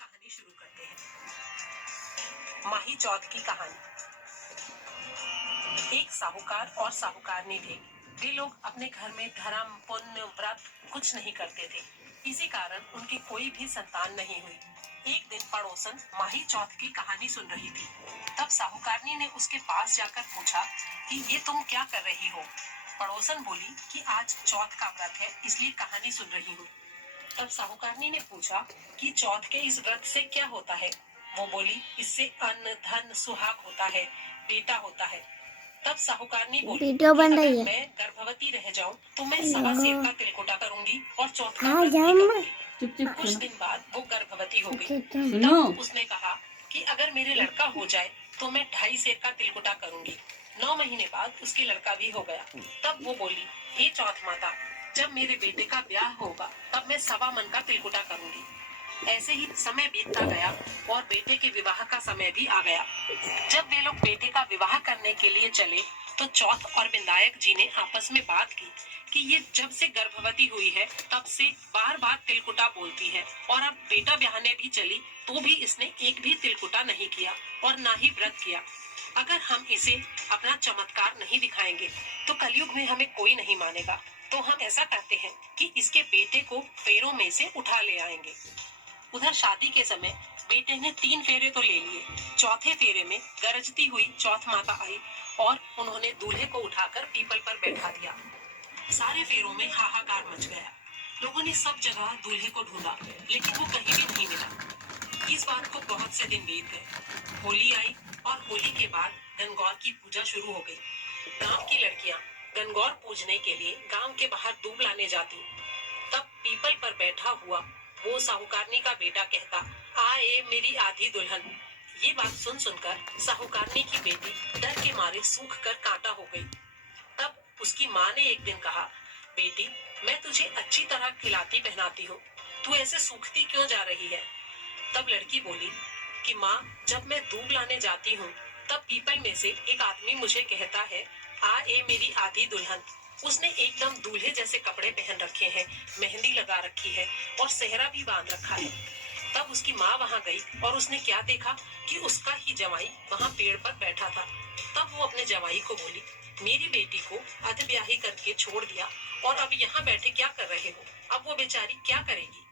कहानी शुरू करते हैं। माही चौथ की कहानी। एक साहूकार और साहूकारनी थे। वे लोग अपने घर में धर्म पुण्य व्रत कुछ नहीं करते थे। इसी कारण उनकी कोई भी संतान नहीं हुई। एक दिन पड़ोसन माही चौथ की कहानी सुन रही थी। तब साहूकारनी ने उसके पास जाकर पूछा कि ये तुम क्या कर रही हो। पड़ोसन बोली कि आज चौथ का व्रत है, इसलिए कहानी सुन रही हूँ। तब साहूकारनी ने पूछा कि चौथ के इस व्रत से क्या होता है। वो बोली, इससे अन्न धन सुहाग होता है, बेटा होता है। तब साहूकारनी बोली, वीडियो बन रही अगर है। मैं गर्भवती रह जाऊं तो मैं सवा सेर का तिलकुटा करूंगी और चौथ का व्रत भी करूंगी। कुछ दिन बाद वो गर्भवती हो गई। तब उसने कहा कि अगर मेरे लड़का हो जाए तो मैं 2.5 सेर का तिलकुटा करूंगी। 9 महीने बाद उसके लड़का भी हो गया। तब वो बोली, हे चौथ माता, जब मेरे बेटे का ब्याह होगा तब मैं 1.25 मन का तिलकुटा करूंगी। ऐसे ही समय बीतता गया और बेटे के विवाह का समय भी आ गया। जब वे लोग बेटे का विवाह करने के लिए चले तो चौथ और विनायक जी ने आपस में बात की कि ये जब से गर्भवती हुई है तब से बार बार तिलकुटा बोलती है और अब बेटा ब्याहने भी चली तो भी इसने एक भी तिलकुटा नहीं किया और ना ही व्रत किया। अगर हम इसे अपना चमत्कार नहीं दिखाएंगे तो कलयुग में हमें कोई नहीं मानेगा। तो हम ऐसा करते हैं कि इसके बेटे को फेरों में से उठा ले आएंगे। उधर शादी के समय बेटे ने 3 फेरे तो ले लिए। चौथे फेरे में गरजती हुई चौथ माता आई और उन्होंने दूल्हे को उठाकर पीपल पर बैठा दिया। सारे फेरों में हाहाकार मच गया। लोगों ने सब जगह दूल्हे को ढूंढा लेकिन वो कहीं भी नहीं मिला। इस बात को बहुत से दिन बीत गए। होली आई और होली के बाद गणगौर की पूजा शुरू हो गई। गांव की लड़कियां गणगौर पूजने के लिए गांव के बाहर दूब लाने जाती। तब पीपल पर बैठा हुआ वो साहूकारनी का बेटा कहता, आए मेरी आधी दुल्हन। ये बात सुन सुनकर साहूकारनी की बेटी डर के मारे सूख कर कांटा हो गई। तब उसकी माँ ने एक दिन कहा, बेटी, मैं तुझे अच्छी तरह खिलाती पहनाती हूँ, तू ऐसे सूखती क्यों जा रही है। तब लड़की बोली कि माँ, जब मैं दूब लाने जाती हूँ तब पीपल में से एक आदमी मुझे कहता है, आ ए मेरी आधी दुल्हन। उसने एकदम दूल्हे जैसे कपड़े पहन रखे हैं, मेहंदी लगा रखी है और सेहरा भी बांध रखा है। तब उसकी माँ वहाँ गई और उसने क्या देखा कि उसका ही जवाई वहाँ पेड़ पर बैठा था। तब वो अपने जवाई को बोली, मेरी बेटी को अधब्याही करके छोड़ दिया और अब यहाँ बैठे क्या कर रहे हो, अब वो बेचारी क्या करेगी।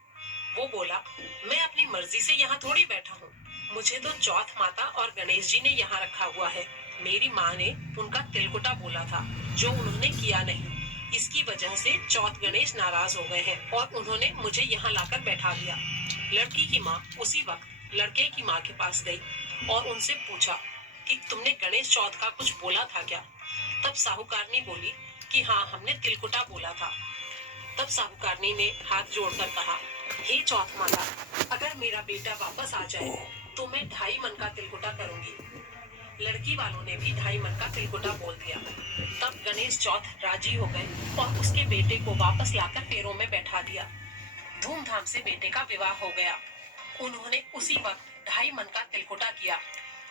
वो बोला, मैं अपनी मर्जी से यहाँ थोड़ी बैठा हूँ, मुझे तो चौथ माता और गणेश जी ने यहाँ रखा हुआ है। मेरी माँ ने उनका तिलकुटा बोला था जो उन्होंने किया नहीं। इसकी वजह से चौथ गणेश नाराज हो गए हैं और उन्होंने मुझे यहाँ लाकर बैठा दिया। लड़की की माँ उसी वक्त लड़के की माँ के पास गई और उनसे पूछा कि तुमने गणेश चौथ का कुछ बोला था क्या। तब साहूकारनी बोली कि हाँ, हमने तिलकुटा बोला था। तब साहूकारनी ने हाथ जोड़कर कहा, हे चौथ माता, अगर मेरा बेटा वापस आ जाए तो मैं 2.5 मन का तिलकुटा करूंगी। लड़की वालों ने भी 2.5 मन का तिलकुटा बोल दिया। तब गणेश चौथ राजी हो गए और उसके बेटे को वापस लाकर फेरों में बैठा दिया। धूमधाम से बेटे का विवाह हो गया। उन्होंने उसी वक्त 2.5 मन का तिलकुटा किया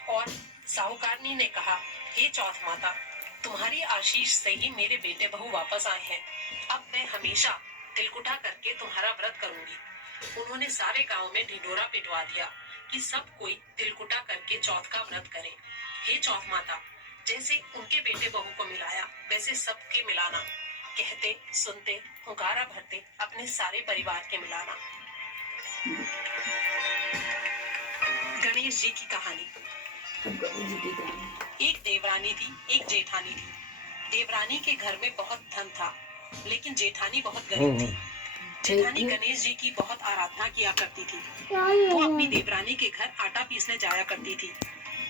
और साहूकारनी ने कहा, हे चौथ माता, तुम्हारी आशीष से ही मेरे बेटे बहू वापस आए हैं। अब मैं हमेशा तिलकुटा करके तुम्हारा व्रत करूंगी। उन्होंने सारे गांव में ढिंढोरा पिटवा दिया कि सब कोई तिलकुटा करके चौथ का व्रत करे। हे चौथ माता, जैसे उनके बेटे बहू को मिलाया वैसे सबके मिलाना। कहते सुनते हुंकारा भरते अपने सारे परिवार के मिलाना। गणेश जी की कहानी। एक देवरानी थी, एक जेठानी थी। देवरानी के घर में बहुत धन था लेकिन जेठानी बहुत गरीब थी। जेठानी गणेश जी की बहुत आराधना किया करती थी। वो अपनी देवरानी के घर आटा पीसने जाया करती थी।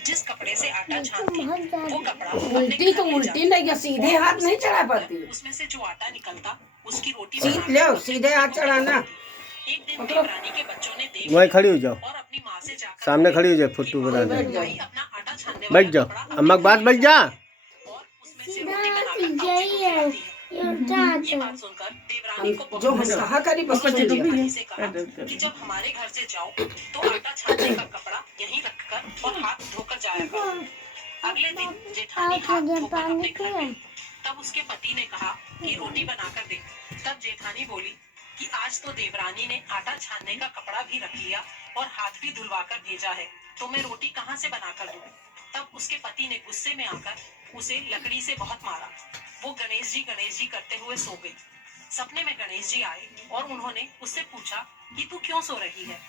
जिस कपड़े से आटा छानती वो कपड़ा उल्टी तो उल्टी नहीं, सीधे हाथ नहीं चढ़ा पाती। उसमें से जो आटा निकलता उसकी रोटी सीधे हाथ चढ़ाना। एक दिन देवरानी के बच्चों ने देख वहीं खड़ी हो जाओ, और अपनी माँ से जाकर सामने खड़ी हो जाए, फोटो बना दे। अपना आटा छानने बैठ जाओ, अम्मा के पास बैठ जा। और उसमें से रोटी बनाकर बाबूजी को खिलाती है। ये बात सुनकर देवरानी को बहुत गुस्सा आया। जेठानी से कहा कि जब हमारे घर से जाओ तो आटा छानने का कपड़ा यहीं रखकर और हाथ धोकर जाया करो। अगले दिन जेठानी हाथ धोकर अपने घर गई। तब उसके पति ने कहा कि रोटी बनाकर दे। तब जेठानी बोली कि आज तो देवरानी ने आटा छानने का कपड़ा भी रख लिया और हाथ भी धुलवाकर भेजा है, तो मैं रोटी कहाँ से बनाकर दूं? तब उसके पति ने गुस्से में आकर उसे लकड़ी से बहुत मारा। वो गणेश जी करते हुए सो गई। सपने में गणेश जी आए और उन्होंने उससे पूछा कि तू क्यों सो रही है?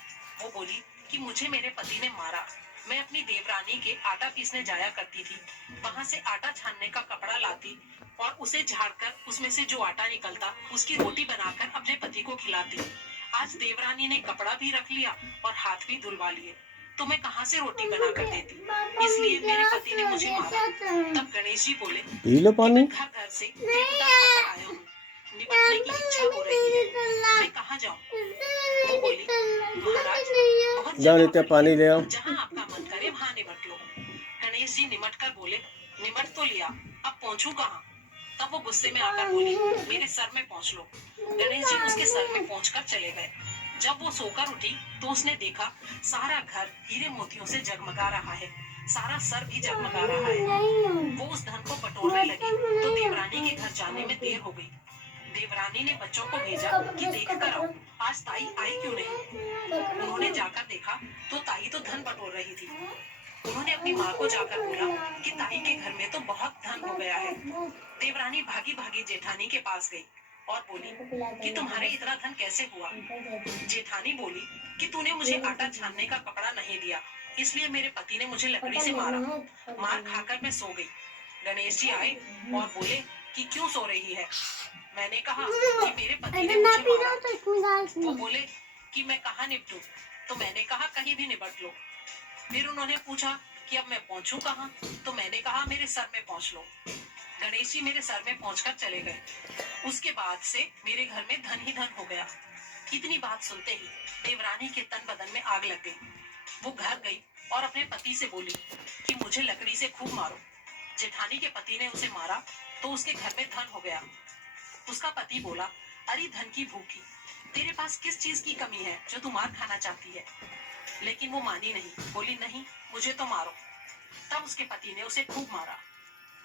वो बोली कि मुझे मेरे पति ने मारा। मैं अपनी देवरानी के आटा पीसने जाया करती थी, वहां से आटा छानने का कपड़ा लाती और उसे झाड़कर उसमें से जो आटा निकलता उसकी रोटी बनाकर अपने पति को खिलाती। आज देवरानी ने कपड़ा भी रख लिया और हाथ भी धुलवा लिए, तो मैं कहाँ से रोटी बना कर देती? इसलिए मेरे पति ने मुझे मारा। तब गणेश जी बोले पी लो कि पानी। मैं घर से त्रिकुटा खाकर आया हूँ, निपटने की इच्छा हो रही है, मैं कहाँ जाऊँ? वो बोली महाराज बहुत जाओ जगह नित्या पड़ी पानी है, ले आओ। जहाँ आपका मन करे वहाँ निपट लो। गणेश जी निमट कर बोले निमट तो लिया, अब पहुँचू कहाँ? तब वो गुस्से में आकर बोली मेरे सर में पहुँच लो। गणेश जी उसके सर में पहुँचकर चले गए। जब वो सोकर उठी तो उसने देखा सारा घर हीरे मोतियों से जगमगा रहा है, सारा सर भी जगमगा रहा है। वो उस धन को बटोरने लगी तो देवरानी के घर जाने में देर हो गई। देवरानी ने बच्चों को भेजा कि देख कर आओ आज ताई आई क्यों नहीं। उन्होंने जाकर देखा तो ताई तो धन बटोर रही थी। उन्होंने अपनी माँ को जाकर बोला कि ताई के घर में तो बहुत धन हो गया है। देवरानी भागी भागी जेठानी के पास गई और बोली कि तुम्हारे इतना धन कैसे हुआ? जेठानी बोली कि तूने मुझे आटा छानने का कपड़ा नहीं दिया, इसलिए मेरे पति ने मुझे लकड़ी से मारा। मार खाकर मैं सो गई। गणेश जी आए और बोले कि क्यों सो रही है? मैंने कहा कि मेरे पति ने मुझे मारा। वो बोले कि मैं कहाँ निपटूं? तो मैंने कहा कहीं भी निपट लो। फिर उन्होंने पूछा कि अब मैं पहुंचूं कहाँ? तो मैंने कहा मेरे सर में पहुंच लो। गणेश जी मेरे सर में पहुंचकर चले गए। उसके बाद से मेरे घर में धन ही धन हो गया। इतनी बात सुनते ही देवरानी के तन बदन में आग लग गई। वो घर गई और अपने पति से बोली कि मुझे लकड़ी से खूब मारो। जेठानी के पति ने उसे मारा तो उसके घर में धन हो गया। उसका पति बोला अरे धन की भूखी, तेरे पास किस चीज की कमी है जो तू मार खाना चाहती है? लेकिन वो मानी नहीं, बोली नहीं मुझे तो मारो। तब उसके पति ने उसे खूब मारा।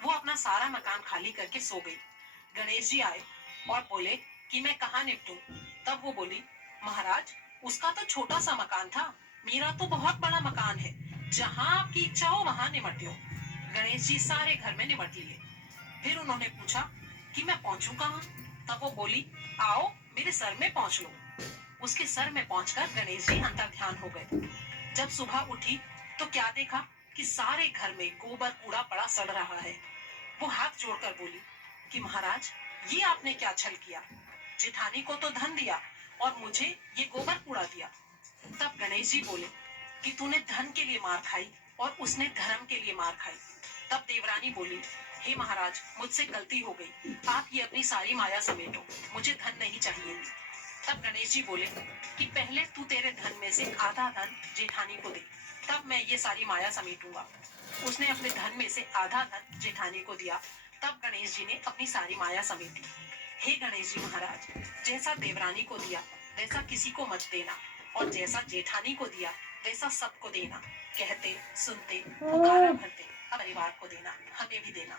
वो अपना सारा मकान खाली करके सो गई। गणेश जी आए और बोले कि मैं कहाँ निपटूं? तब वो बोली महाराज उसका तो छोटा सा मकान था, मेरा तो बहुत बड़ा मकान है, जहाँ आपकी इच्छा हो वहां निमट लो। गणेश जी सारे घर में निमट लिए। फिर उन्होंने पूछा कि मैं पहुंचूं कहाँ? तब वो बोली आओ मेरे सर में पहुंच लो। उसके सर में पहुंचकर गणेश जी अंतर ध्यान हो गए। जब सुबह उठी तो क्या देखा कि सारे घर में गोबर कूड़ा पड़ा सड़ रहा है। वो हाथ जोड़कर बोली कि महाराज ये आपने क्या छल किया? जेठानी को तो धन दिया और मुझे ये गोबर कूड़ा दिया। तब गणेश जी बोले कि तूने धन के लिए मार खाई और उसने धर्म के लिए मार खाई। तब देवरानी बोली हे महाराज मुझसे गलती हो गई, आप ये अपनी सारी माया समेटो, मुझे धन नहीं चाहिए। तब गणेश जी बोले कि पहले तू तेरे धन में से आधा धन जेठानी को दे, तब मैं ये सारी माया समेटूंगा। उसने अपने धन में से आधा धन जेठानी को दिया। तब गणेश जी ने अपनी सारी माया समेटी। हे गणेश जी महाराज, जैसा देवरानी को दिया वैसा किसी को मत देना, और जैसा जेठानी को दिया वैसा सबको देना। कहते सुनते पुकारा भरते परिवार को देना, हमें भी देना।